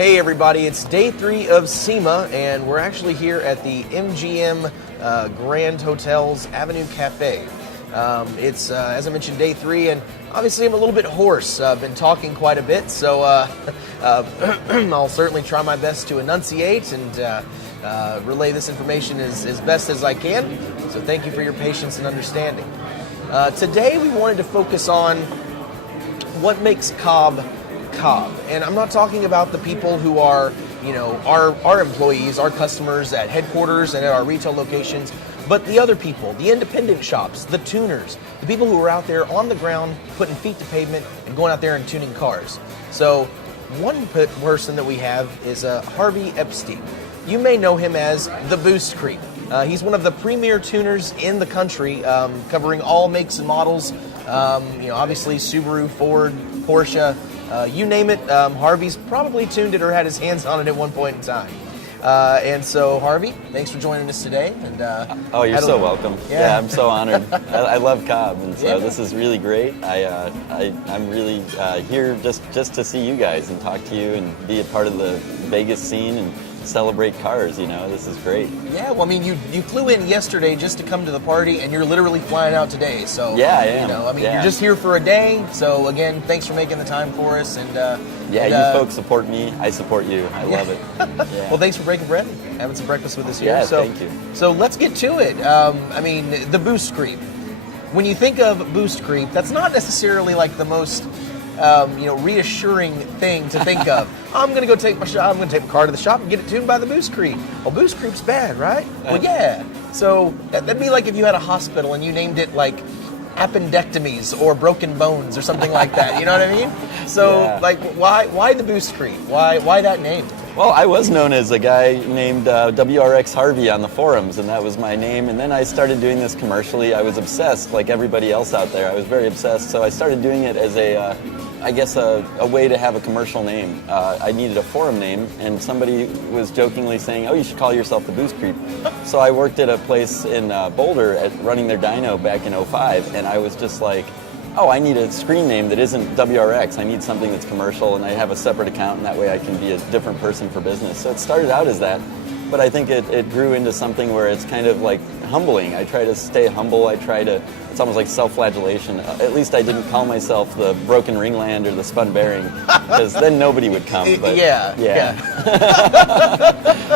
Hey everybody, it's day 3 of SEMA, and we're actually here at the MGM Grand Hotel's Avenue Cafe. It's, as I mentioned, day 3, and obviously I'm a little bit hoarse. I've been talking quite a bit, so I'll certainly try my best to enunciate and relay this information as best as I can. So thank you for your patience and understanding. Today we wanted to focus on what makes COBB COBB. And I'm not talking about the people who are, our employees, our customers at headquarters and at our retail locations, but the other people, the independent shops, the tuners, the people who are out there on the ground putting feet to pavement and going out there and tuning cars. So one person that we have is Harvey Epstein. You may know him as the Boost Creep. He's one of the premier tuners in the country, covering all makes and models. Obviously Subaru, Ford, Porsche, you name it. Harvey's probably tuned it or had his hands on it at one point in time. And so, Harvey, thanks for joining us today. And you're so welcome. Yeah, I'm so honored. I love COBB, and so this is really great. I'm really here just to see you guys and talk to you and be a part of the Vegas scene and celebrate cars. This is great. Yeah, well, I mean, you flew in yesterday just to come to the party, and you're literally flying out today. So yeah, I am. You're just here for a day. So again, thanks for making the time for us. And you folks support me. I support you. I love it. Yeah. Well, thanks for breaking bread, having some breakfast with us here. Yeah, thank you. So let's get to it. The Boost Creep. When you think of Boost Creep, that's not necessarily like the most reassuring thing to think of. I'm going to go take my car to the shop and get it tuned by the Boost Creep. Well, Boost Creep's bad, right? Well, yeah. So that'd be like if you had a hospital and you named it like appendectomies or broken bones or something like that. You know what I mean? So why the Boost Creep? Why that name? Well, I was known as a guy named WRX Harvey on the forums, and that was my name. And then I started doing this commercially. I was obsessed, like everybody else out there. I was very obsessed, so I started doing it as a way to have a commercial name. I needed a forum name, and somebody was jokingly saying, "Oh, you should call yourself the Boost Creep." So I worked at a place in Boulder at running their dyno back in '05, and I was just like, oh, I need a screen name that isn't WRX. I need something that's commercial, and I have a separate account, and that way I can be a different person for business. So it started out as that, but I think it grew into something where it's kind of like humbling. I try to stay humble. It's almost like self-flagellation. At least I didn't call myself the broken ringland or the spun bearing, because then nobody would come. But yeah.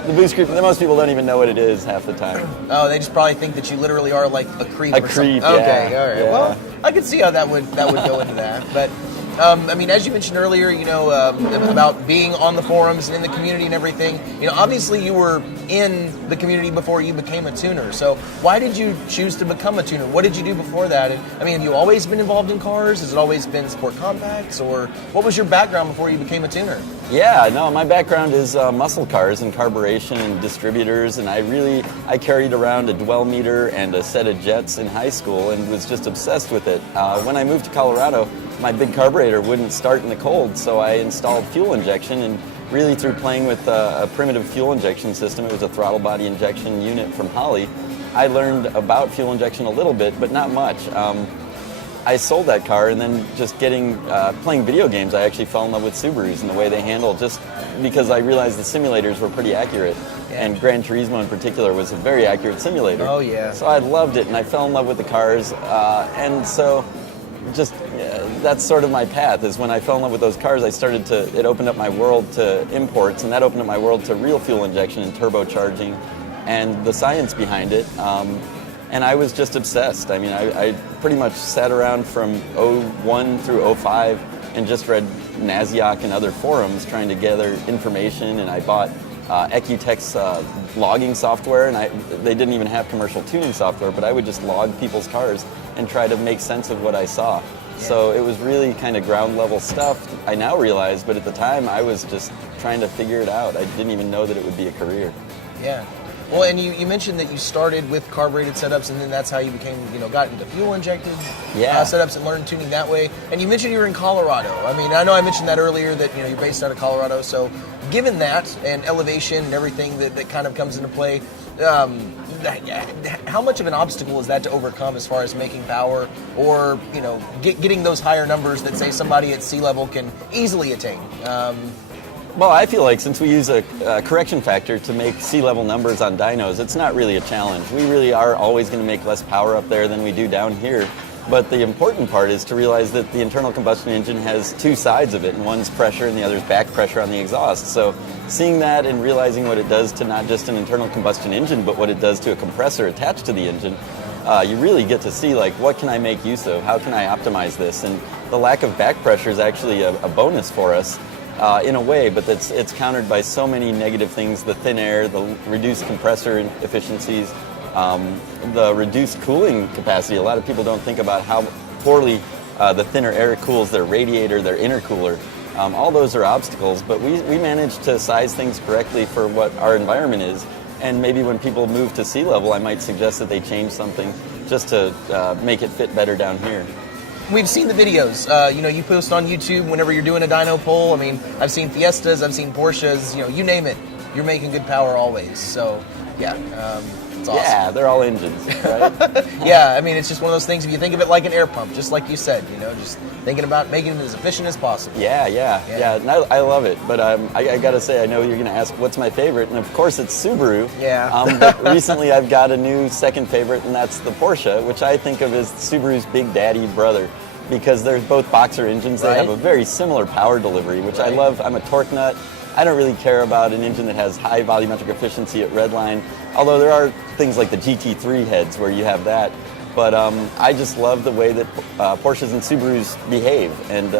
The Boost Creep, most people don't even know what it is half the time. Oh, they just probably think that you literally are like a creep or something. Yeah. Okay, all right. Yeah. Well, I could see how that would go into that. But, as you mentioned earlier, about being on the forums and in the community and everything, obviously you were in the community before you became a tuner. So why did you choose to become a tuner? What did you do before that? And, have you always been involved in cars? Has it always been sport compacts? Or what was your background before you became a tuner? Yeah, no, my background is muscle cars and carburation and distributors, and I carried around a dwell meter and a set of jets in high school and was just obsessed with it. When I moved to Colorado, my big carburetor wouldn't start in the cold, so I installed fuel injection, and really through playing with a primitive fuel injection system, it was a throttle body injection unit from Holley, I learned about fuel injection a little bit, but not much. I sold that car, and then just playing video games, I actually fell in love with Subarus and the way they handle, just because I realized the simulators were pretty accurate. And Gran Turismo in particular was a very accurate simulator. Oh, yeah. So I loved it, and I fell in love with the cars. And so that's sort of my path, is when I fell in love with those cars, it opened up my world to imports, and that opened up my world to real fuel injection and turbocharging and the science behind it. And I was just obsessed. I pretty much sat around from '01 through '05 and just read Naziok and other forums trying to gather information, and I bought Ecutech's logging software, and they didn't even have commercial tuning software, but I would just log people's cars and try to make sense of what I saw. So it was really kind of ground level stuff, I now realize, but at the time I was just trying to figure it out. I didn't even know that it would be a career. Yeah. Well, and you mentioned that you started with carbureted setups, and then that's how you became, got into fuel-injected setups and learned tuning that way. And you mentioned you were in Colorado. I know I mentioned that earlier, that you're based out of Colorado. So given that and elevation and everything that kind of comes into play, how much of an obstacle is that to overcome as far as making power or, getting those higher numbers that, say, somebody at sea level can easily attain? Well, I feel like since we use a correction factor to make sea-level numbers on dynos, it's not really a challenge. We really are always going to make less power up there than we do down here. But the important part is to realize that the internal combustion engine has two sides of it, and one's pressure and the other's back pressure on the exhaust. So seeing that and realizing what it does to not just an internal combustion engine, but what it does to a compressor attached to the engine, you really get to see, like, what can I make use of? How can I optimize this? And the lack of back pressure is actually a bonus for us in a way, but it's countered by so many negative things: the thin air, the reduced compressor efficiencies, the reduced cooling capacity. A lot of people don't think about how poorly the thinner air cools their radiator, their intercooler. All those are obstacles, but we managed to size things correctly for what our environment is. And maybe when people move to sea level, I might suggest that they change something just to make it fit better down here. We've seen the videos. You post on YouTube whenever you're doing a dyno pull. I mean, I've seen Fiestas, I've seen Porsches. You name it, you're making good power always. So, yeah, it's awesome. Yeah, they're all engines, right? Yeah, I mean, it's just one of those things. If you think of it like an air pump, just like you said, just thinking about making it as efficient as possible. Yeah. And I love it. But I got to say, I know you're going to ask what's my favorite, and of course it's Subaru. Yeah. But recently I've got a new second favorite, and that's the Porsche, which I think of as Subaru's big daddy brother, because they're both boxer engines. They have a very similar power delivery, which I love. I'm a torque nut. I don't really care about an engine that has high volumetric efficiency at redline, although there are things like the GT3 heads where you have that. But I just love the way that Porsches and Subarus behave, and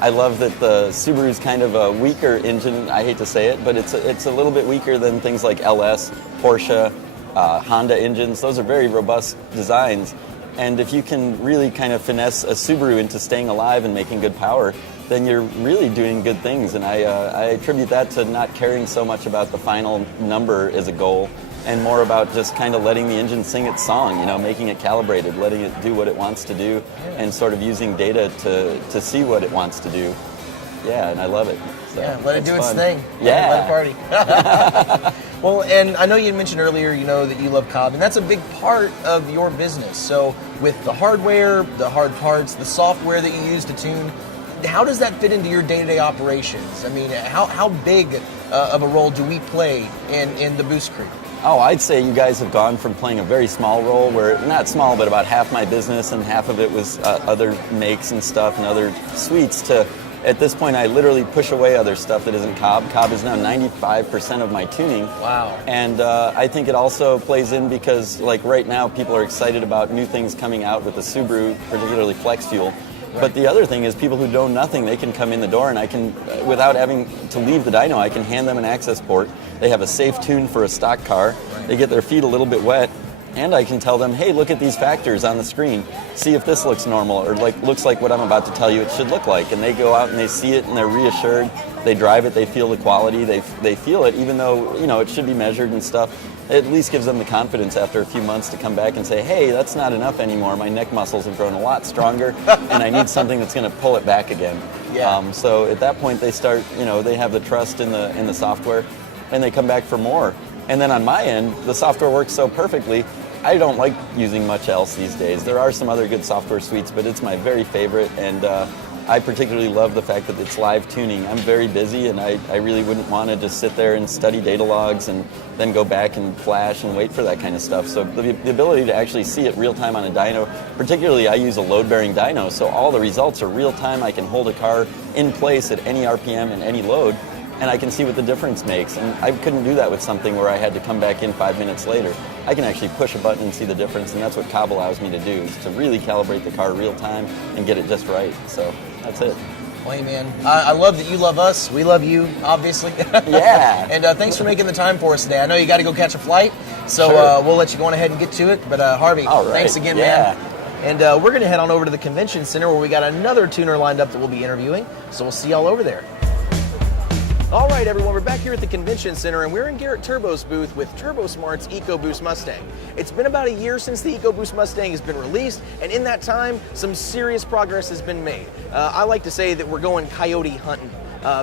I love that the Subaru's kind of a weaker engine. I hate to say it, but it's a little bit weaker than things like LS, Porsche, Honda engines. Those are very robust designs, and if you can really kind of finesse a Subaru into staying alive and making good power, then you're really doing good things. And I attribute that to not caring so much about the final number as a goal, and more about just kind of letting the engine sing its song, making it calibrated, letting it do what it wants to do, and sort of using data to see what it wants to do. Yeah, and I love it. So let it do its thing. Yeah. Let it party. Well, and I know you mentioned earlier, that you love COBB, and that's a big part of your business. So with the hardware, the hard parts, the software that you use to tune, how does that fit into your day-to-day operations? I mean, how big of a role do we play in the boost crew? Oh, I'd say you guys have gone from playing a very small role, where, not small, but about half my business and half of it was other makes and stuff and other suites, to, at this point, I literally push away other stuff that isn't COBB. COBB is now 95% of my tuning. Wow. And I think it also plays in because, like, right now, people are excited about new things coming out with the Subaru, particularly flex fuel. Right. But the other thing is, people who know nothing, they can come in the door, and I can, without having to leave the dyno, I can hand them an access port. They have a safe tune for a stock car. Right. They get their feet a little bit wet, and I can tell them, hey, look at these factors on the screen. See if this looks normal, or looks like what I'm about to tell you it should look like. And they go out and they see it, and they're reassured. They drive it, they feel the quality, they feel it, even though it should be measured and stuff. It at least gives them the confidence after a few months to come back and say, hey, that's not enough anymore. My neck muscles have grown a lot stronger, and I need something that's going to pull it back again. Yeah. So at that point, they start, they have the trust in the software, and they come back for more. And then on my end, the software works so perfectly, I don't like using much else these days. There are some other good software suites, but it's my very favorite, and I particularly love the fact that it's live tuning. I'm very busy, and I really wouldn't want to just sit there and study data logs and then go back and flash and wait for that kind of stuff. So the ability to actually see it real time on a dyno, particularly I use a load-bearing dyno, so all the results are real time. I can hold a car in place at any RPM and any load, and I can see what the difference makes. And I couldn't do that with something where I had to come back in 5 minutes later. I can actually push a button and see the difference, and that's what COBB allows me to do, is to really calibrate the car real time and get it just right. So that's it. Well, hey, man, I love that you love us. We love you, obviously. Yeah. And thanks for making the time for us today. I know you got to go catch a flight, so Sure. We'll let you go on ahead and get to it. But Harvey, thanks again, man. And we're going to head on over to the convention center, where we got another tuner lined up that we'll be interviewing. So we'll see y'all over there. All right, everyone, we're back here at the Convention Center, and we're in Garrett Turbo's booth with TurboSmart's EcoBoost Mustang. It's been about a year since the EcoBoost Mustang has been released, and in that time, some serious progress has been made. I like to say that we're going coyote hunting,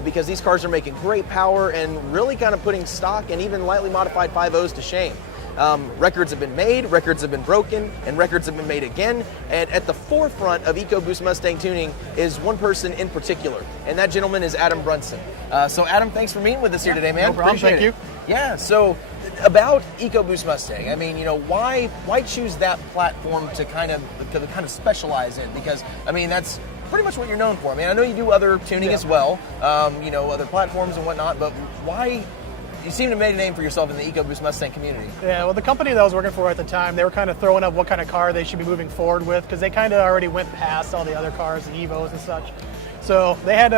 because these cars are making great power and really kind of putting stock and even lightly modified 5.0s to shame. Records have been made, records have been broken, and records have been made again. And at the forefront of EcoBoost Mustang tuning is one person in particular, and that gentleman is Adam Brunson. So Adam, thanks for meeting with us here today, man. No problem. Appreciate Thank it. you. Yeah, so about EcoBoost Mustang, I mean, why choose that platform to kind of specialize in? Because, I mean, that's pretty much what you're known for. I mean, I know you do other tuning as well, other platforms and whatnot, but why? You seem to have made a name for yourself in the EcoBoost Mustang community. Yeah, well, the company that I was working for at the time, they were kind of throwing up what kind of car they should be moving forward with, because they kind of already went past all the other cars, the Evos and such. So they had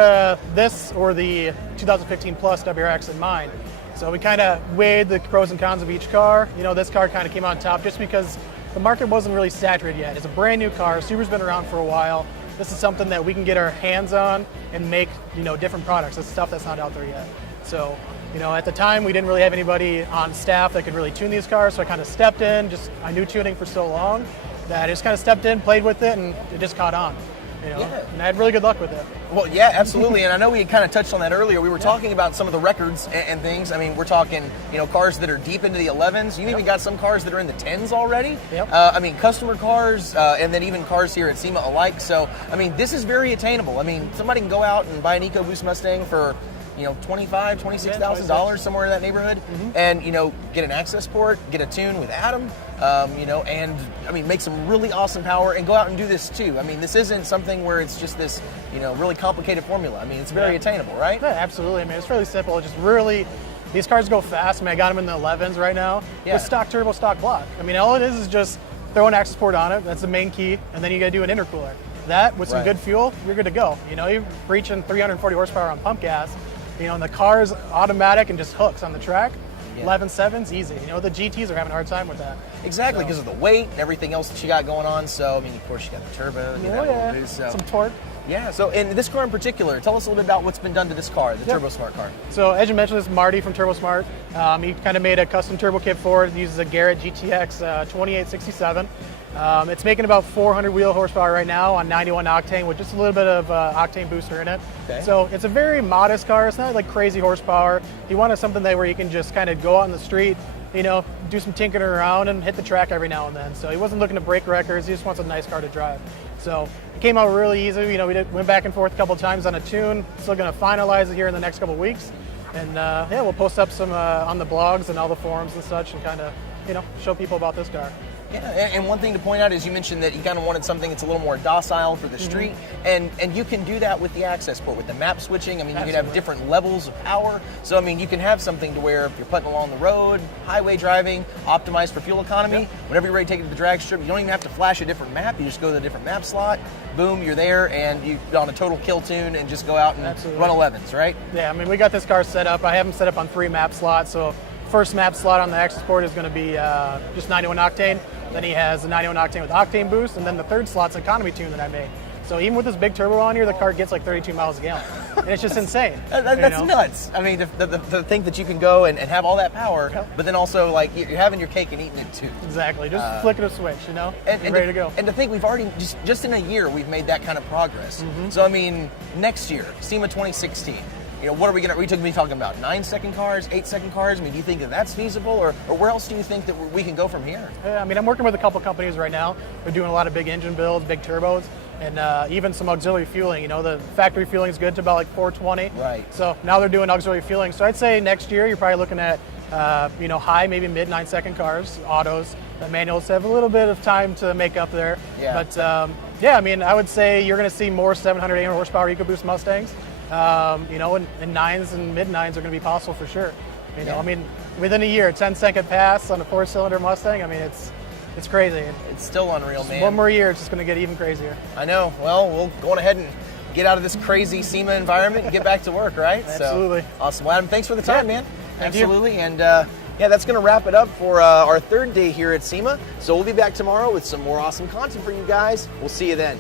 this or the 2015 Plus WRX in mind. So we kind of weighed the pros and cons of each car. This car kind of came on top just because the market wasn't really saturated yet. It's a brand new car. Subaru's been around for a while. This is something that we can get our hands on and make, different products. It's stuff that's not out there yet. So, at the time we didn't really have anybody on staff that could really tune these cars. So I kind of stepped in. I knew tuning for so long that I just kind of stepped in, played with it, and it just caught on. And I had really good luck with it. Well, yeah, absolutely. And I know we had kind of touched on that earlier. We were talking about some of the records and things. I mean, we're talking, cars that are deep into the 11s. You even got some cars that are in the 10s already. Yep. I mean, customer cars and then even cars here at SEMA alike. So, I mean, this is very attainable. I mean, somebody can go out and buy an EcoBoost Mustang for $25,000, $26,000, somewhere in that neighborhood, and get an access port, get a tune with Adam, and I mean make some really awesome power and go out and do this too. I mean, this isn't something where it's just this really complicated formula. I mean, it's very attainable, right? Yeah, absolutely. I mean, it's really simple. It's just really, these cars go fast. I mean, I got them in the 11s right now with stock turbo, stock block. I mean, all it is just throw an access port on it. That's the main key, and then you got to do an intercooler. That with some good fuel, you're good to go. You're reaching 340 horsepower on pump gas. And the car's automatic and just hooks on the track. 11.7's easy. The GTs are having a hard time with that. Exactly, because of the weight and everything else that you got going on. So, I mean, of course, you got the turbo. Little boost, so. Some torque. Yeah, so in this car in particular, tell us a little bit about what's been done to this car, the Turbo Smart car. So, as you mentioned, this is Marty from Turbo Smart. He kind of made a custom turbo kit for it. It uses a Garrett GTX 2867. It's making about 400 wheel horsepower right now on 91 octane with just a little bit of octane booster in it. Okay. So it's a very modest car. It's not like crazy horsepower. You wanted something where you can just kind of go out in the street, do some tinkering around and hit the track every now and then. So he wasn't looking to break records. He just wants a nice car to drive. So it came out really easy. We went back and forth a couple of times on a tune. Still going to finalize it here in the next couple of weeks. And we'll post up some on the blogs and all the forums and such and kind of, show people about this car. Yeah, and one thing to point out is you mentioned that you kind of wanted something that's a little more docile for the street, and you can do that with the access port, with the map switching. I mean, you can have different levels of power. So, I mean, you can have something to where if you're putting along the road, highway driving, optimized for fuel economy, whenever you're ready to take it to the drag strip, you don't even have to flash a different map. You just go to the different map slot, boom, you're there, and you're on a total kill tune and just go out and run 11s, right? Yeah, I mean, we got this car set up. I have them set up on 3 map slots, so first map slot on the access port is going to be just 91 octane. Then he has the 91 octane with octane boost, and then the third slot's economy tune that I made. So even with this big turbo on here, the car gets like 32 miles a gallon. And it's just insane. That's nuts. I mean, to think that you can go and have all that power, but then also like you're having your cake and eating it too. Exactly. Just flicking a switch, and you're ready to go. And to think we've already, just in a year, we've made that kind of progress. So, I mean, next year, SEMA 2016, what are we going to be talking about? 9-second cars, 8-second cars? I mean, do you think that that's feasible, or where else do you think that we can go from here? I mean, I'm working with a couple companies right now. They're doing a lot of big engine builds, big turbos, and even some auxiliary fueling. The factory fueling is good to about like 420. Right. So now they're doing auxiliary fueling. So I'd say next year you're probably looking at high, maybe mid 9-second cars, autos. The manuals have a little bit of time to make up there. Yeah. But I mean, I would say you're going to see more 700, 800 horsepower EcoBoost Mustangs. And 9s and mid 9s are going to be possible for sure. I mean, within a year, 10-second pass on a 4-cylinder Mustang. I mean, it's crazy. It's still unreal, man. One more year, it's just going to get even crazier. I know. Well, we'll go on ahead and get out of this crazy SEMA environment and get back to work, right? Absolutely. So, awesome. Well, Adam, thanks for the time, man. Thank Absolutely. You. And that's going to wrap it up for our third day here at SEMA. So we'll be back tomorrow with some more awesome content for you guys. We'll see you then.